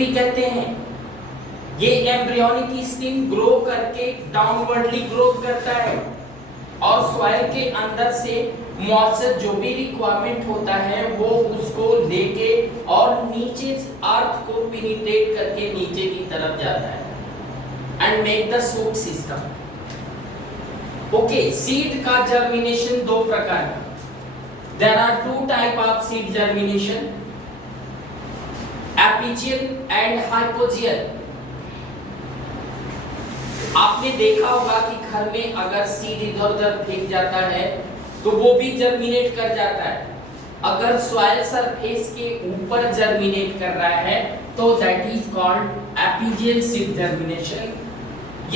कहते हैं। ये एम्ब्रियोनिक स्टेम ग्रो करके डाउनवर्डली ग्रोथ करता है और सॉइल के अंदर से मॉइस्चर जो भी रिक्वायरमेंट होता है वो उसको लेके और नीचे अर्थ को पेनिट्रेट करके नीचे की तरफ जाता है and make the shoot system. Okay, seed का जर्मिनेशन दो प्रकार है। There are two type of seed germination, epigeal and hypogeal. आपने देखा होगा कि घर में अगर सीड इधर उधर फेंक जाता है तो वो भी जर्मिनेट कर जाता है। अगर सॉइल सरफेस के ऊपर जर्मिनेट कर रहा है तो that is called epigeal seed germination.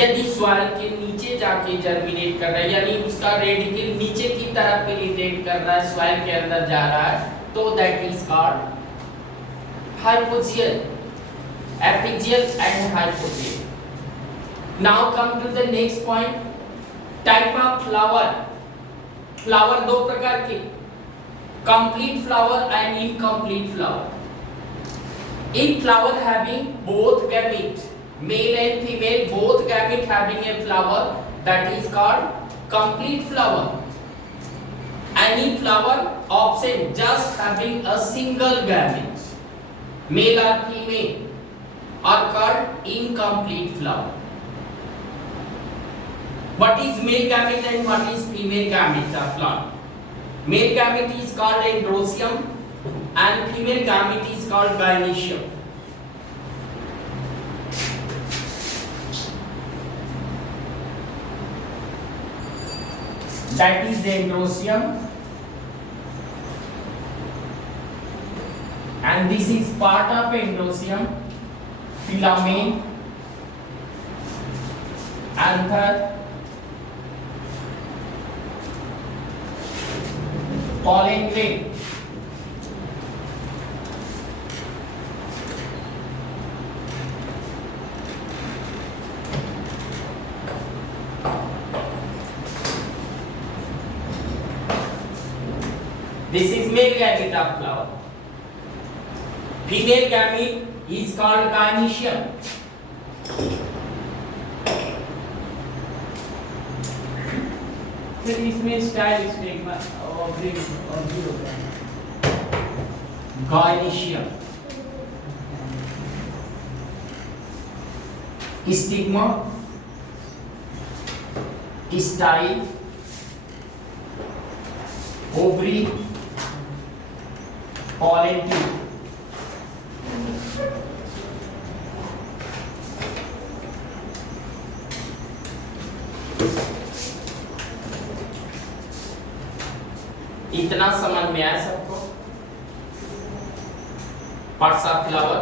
यदि सॉइल के नीचे जाके जर्मिनेट कर रहा है यानी उसका रेडिकल नीचे की तरफ पेनिट्रेट कर रहा है, सॉइल के अंदर जा रहा है, तो that is called hypogeal, apigeal and hypogeal. Now come to the next point, type of flower. Flower दो प्रकार के, complete flower and incomplete flower. In flower having both gamete, male and female, both gamete having a flower, that is called complete flower. Any flower option just having a single gamete, male or female, are called incomplete flower. What is male gamete and what is female gamete of plant? Male gamete is called androecium and female gamete is called gynoecium. That is androecium and this is part of androecium, filamen, anther, pollen grain. This is male gamete of flower. Female gamete is called gynoecium. फिर इसमें style stigma और green और zero Gynoecium. Stigma, style, ovary, pollen tube. इतना समझ में आया सबको? Parts of flower,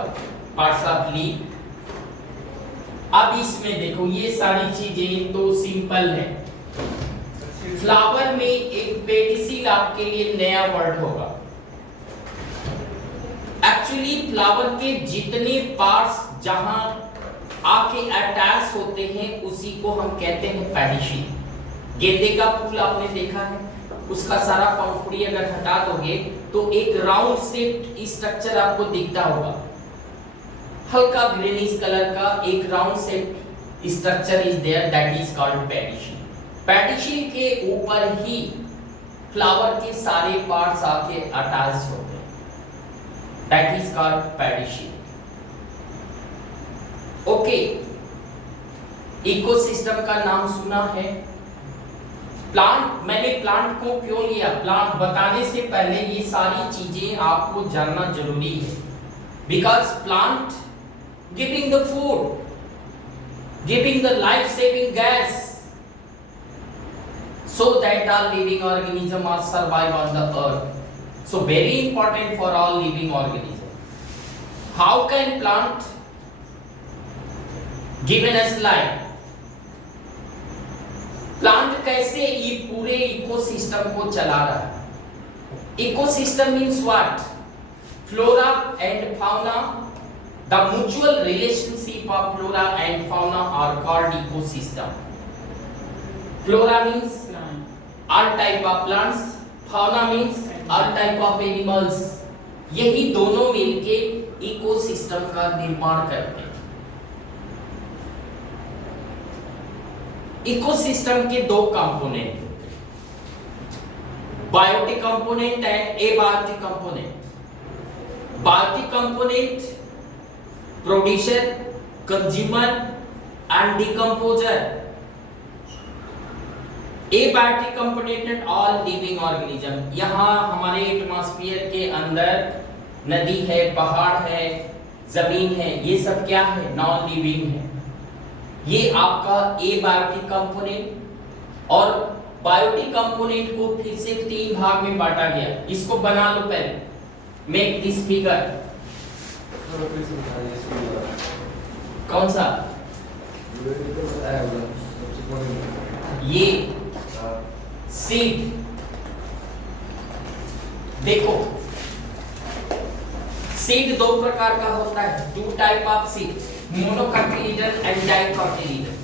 parts of leaf. अब इसमें देखो ये सारी चीजें तो सिंपल है। फ्लावर में एक पेडिसिल आपके लिए नया वर्ड होगा। एक्चुअली फ्लावर के जितने पार्ट्स जहां आके अटैच होते हैं उसी को हम कहते हैं पेडिसिल। गेंदे का फूल आपने देखा है, उसका सारा पंखुड़ी अगर हटा दोगे तो एक राउंड शेप स्ट्रक्चर आपको दिखता होगा, हल्का ग्रीनिश कलर का एक round shape structure is there, that is called pedicel. Pedicel के ऊपर ही फ्लावर के सारे पार्ट्स आके अटैच होते हैं, that is called pedicel. Okay, ecosystem का नाम सुना है? प्लांट, मैंने प्लांट को क्यों लिया? प्लांट बताने से पहले ये सारी चीजें आपको जानना जरूरी है। Because plant giving the food, giving the life saving gas, so that all living organism are survive on the earth. So very important for all living organism. How can plant given us life? Plant कैसे ये पूरे ecosystem को चला रहा है? Ecosystem means what? Flora and fauna, the mutual relationship of flora and fauna are called ecosystem. Flora means all type of plants, fauna means all type of animals। यही दोनों मिलके इकोसिस्टम का निर्माण करते हैं। इकोसिस्टम के दो component, biotic component and abiotic component. Biotic component producer, consumer and decomposer. Abiotic component all living organism. यहाँ हमारे एटमॉस्फेयर के अंदर नदी है, पहाड़ है, जमीन है, ये सब क्या है? नॉन लिविंग है। ये आपका एबायोटिक कंपोनेंट। और बायोटिक कंपोनेंट को फिर से 3 भाग में बांटा गया। इसको बना लो पहले, मेक दिस फिगर। कौन सा? ये सीड। देखो, सीड दो प्रकार का होता है, 2 type of seed, monocotyledon and dicotyledon.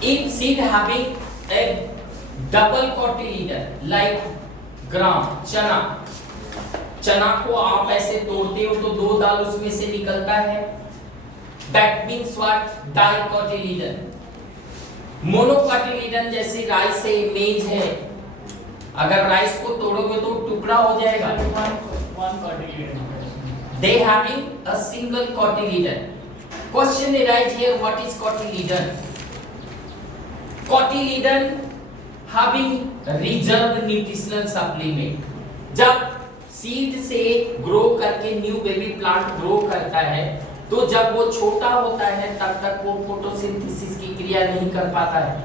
In seed having a double cotyledon like gram, chana. चना को आप ऐसे तोड़ते हो तो 2 दाल उसमें से निकलता है। That means what? Dicotyledon। मोनोकोटिलीडन जैसे राइस है, मेज है, अगर राइस को तोड़ोगे तो टुकड़ा हो जाएगा। One cotyledon. They having a single cotyledon. Question arise here, what is cotyledon? Cotyledon having reserved nutritional supplement. जब सीड से ग्रो करके न्यू बेबी प्लांट ग्रो करता है तो जब वो छोटा होता है तब तक वो फोटोसिंथेसिस की क्रिया नहीं कर पाता है,